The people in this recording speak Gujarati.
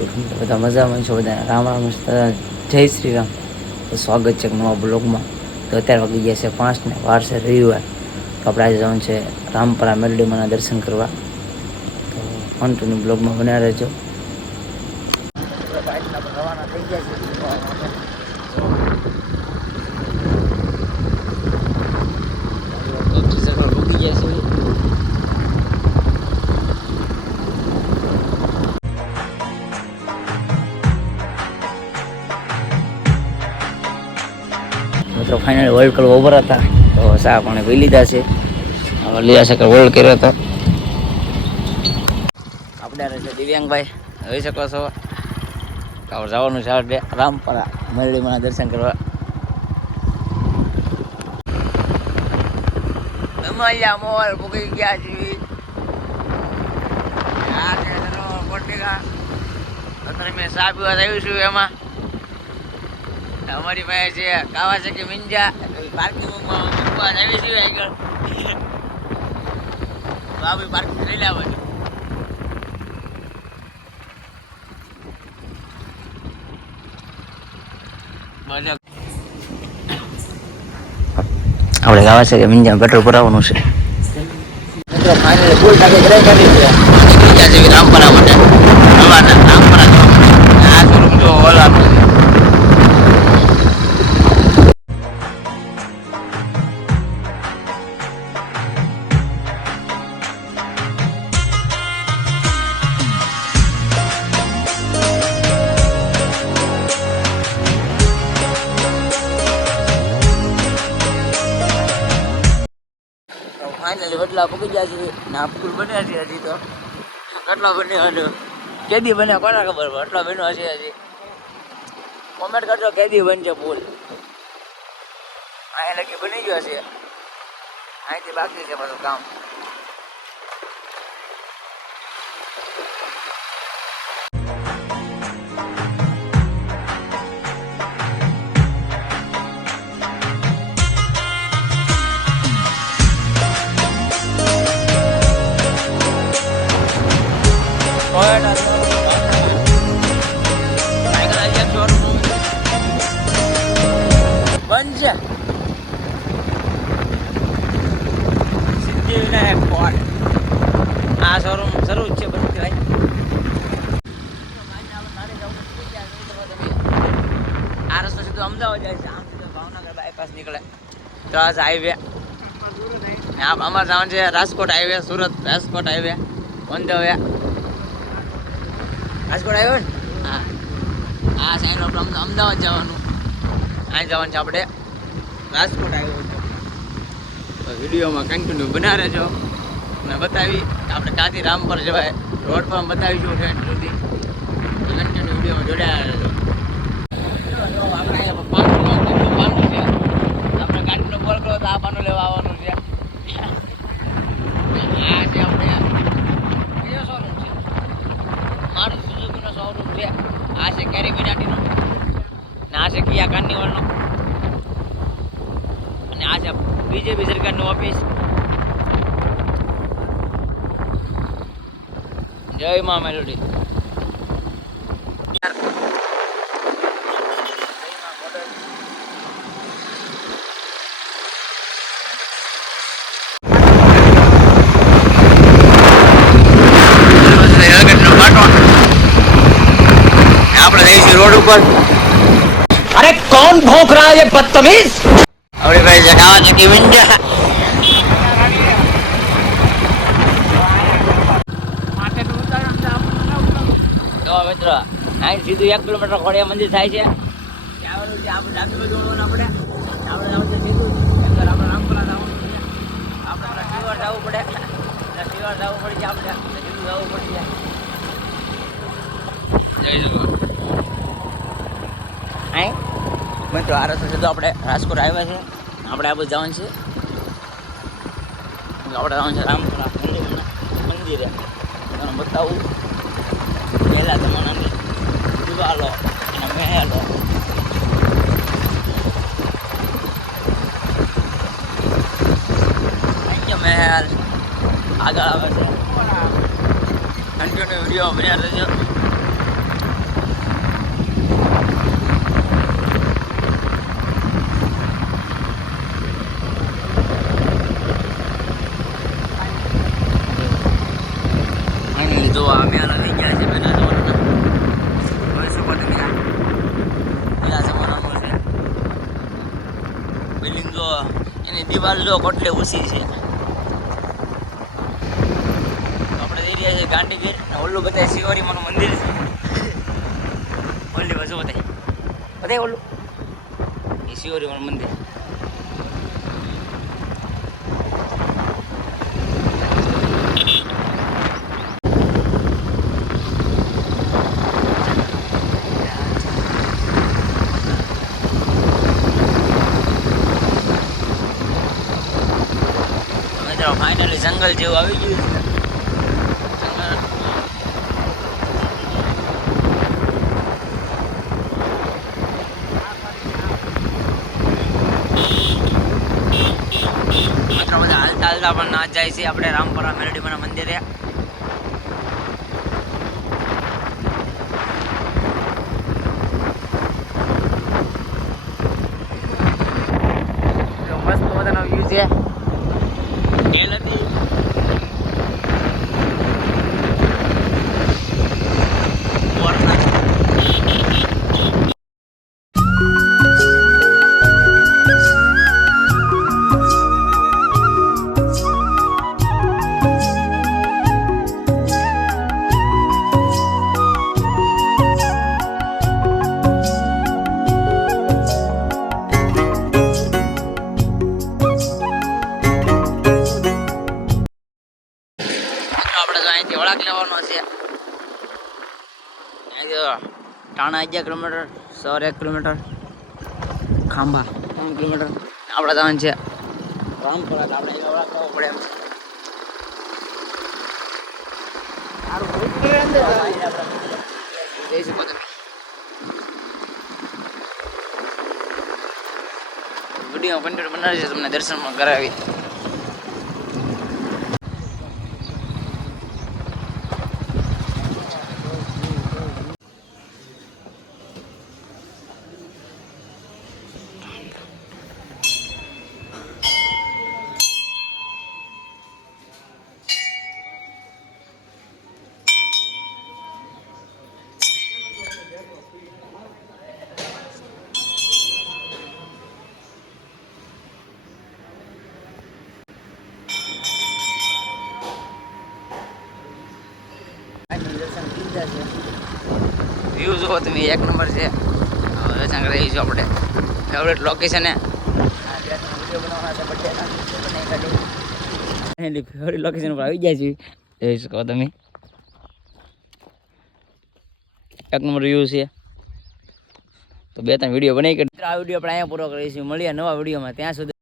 બધા મજામાં છો બધા? રામ રામ જય શ્રી રામ. સ્વાગત છે નવા બ્લોગમાં. તો અત્યારે વાગી ગયા છે પાંચ ને વાર છે રવિવાર. તો આપણે આજે જવાનું છે રામપરા મેલડીમાના દર્શન કરવા. તો કન્ટિન્યુ બ્લોગમાં બન્યા રહેજો. રવાના થઈ ગયા છે ફાઇનલ વર્લ્ડ કપ ઓવર હતા. તો સા પણ પી લીધા છે? છે કે વર્લ્ડ કર્યો હતો આપણે રહેશે દિવ્યાંગભાઈ. જોઈ શકો છો. આપણે જવાનું છે આપણે રામપરા મેરડીમાં દર્શન કરવા. દમલિયા મોલ પૂકી ગયા છીએ. અત્યારે મેં સા પીવા આવ્યું છું એમાં. અમારી પાસે છે કાવાસાકી મિંજા. પાર્કિંગમાં મૂકવા આવી છે આગળ. તો આ બી પાર્કિંગ લઈ લેવાની. આપણે મિંજા પેટ્રોલ ભરાવાનું છે. ફાઇનલી ફૂલ ટાંકી બ્રેક કરી છે. જેવી રામપરા માટે. ફાઇનલી પકડી પકી ગયા છે. ના પુલ બન્યા છે હજી તો. કેટલા બન્યા હજુ કેદી બન્યા, કોને ખબર હોય બન્યો છે હજી. કોમેન્ટ કરજો, કેદી બનશે પુલ અહીં લગી બની ગયો છે. અહીંથી બાકી છે બધું કામ. અમદાવાદ આ હાઈવે અમારે જવાનું છે Rajkot highway Surat Rajkot highway on Rajkot આવ્યો ને હા. આ સાઈડ આપણે અમદાવાદ જવાનું. અહીં જવાનું છે આપણે રાજકોટ તો વિડીયોમાં કન્ટિન્યુ બના રહેજો. અને બતાવી, આપણે કાંથી રામ પર જવાય. રોડ પર બતાવીશું ઠેઠ સુધી. કન્ટિન્યુ વિડીયોમાં જોડાયા રહેજો. આપણે અહીંયા પાનું લેવા- પાનું છે આપણે ગાડીનો કોલ કરો તો આ પાનું લેવા આવવાનું છે આ છે આપણે કયો શોરૂમ છે મારું સુઝુકીનો શોરૂમ છે આ છે કેરી મિનાટીનો ને આ છે કિયા કાર્નિવલનો અને આ છે બીજેપી સરકારનું ઓફિસ જય મા મેલોડી. આપણે જઈશું રોડ ઉપર. અરે કોણ ભોંક રહા હે બદતમીઝ? હવે ભાઈ જગાવા છે, કેવી તો મિત્રો સીધું એક કિલોમીટર ખોડિયા મંદિર થાય છે. આપણે જોડવાનું આપણે આપણે સીધું આપણે રામપુરા જવું આપણે રસીવાર જવું પડે. રસીવાર જવું પડે આપણે. સીધું પડે જય જગન્નાથ અહીં મિત્રો, આ રસ્તો સીધો આપણે રાજકોટ આવ્યા છે. આપણે આ બધું જવાનું છે. આપણે જવાનું છે રામપુરા મંદિર મંદિરે. તમને બતાવું. પહેલા જમાનાની દિવાલો અને મહેલો મહેલ આગળ આવે છે. કન્ટિન્યુ વીડિયો બન્યા રહેજો આ મેળા થઈ ગયા છે પહેલા જમાનાના જોઈ શકો તમે આ પહેલા જમાનાનું છે. બિલ્ડિંગ જો, એની દિવાલ જો કેટલી ઊંચી છે. આપણે જઈ રહ્યા છીએ ગાંધીગીર ઓલું બતાય શિવારીમાનું મંદિર છે. ઓલી બાજુ બતાય બતાય ઓલું. એ શિવારીમાનું મંદિર મિત્રો ફાઇનલી જંગલ જેવું આવી ગયું છે. હાલતા હાલતા પણ ના જાય છે. આપણે રામપરા મેરડીમાના મંદિરે. ટાણા અગિયાર કિલોમીટર સર એક કિલોમીટર, ખાંભા, ત્રણ કિલોમીટર. આપણે જવાનું છે. રામપુરા આપણે વળાક પડે એમ. જઈ શકો તમે વીડિયો કન્ટિન્યુ બનાવી છે તમને દર્શનમાં કરાવી. વ્યૂ જુઓ તમે એક નંબર છે. દર્શન કરી રહીશું આપણે. ફેવરેટ લોકેશન હે એની ફેવરેટ લોકેશન પર આવી ગયા છીએ. જોઈ શકો તમે. એક નંબર વ્યૂ છે. તો બે ત્રણ વીડિયો બનાવી કે આ વીડિયો આપણે અહીંયા પૂરો કરીશું. મળીએ નવા વિડીયોમાં ત્યાં સુધી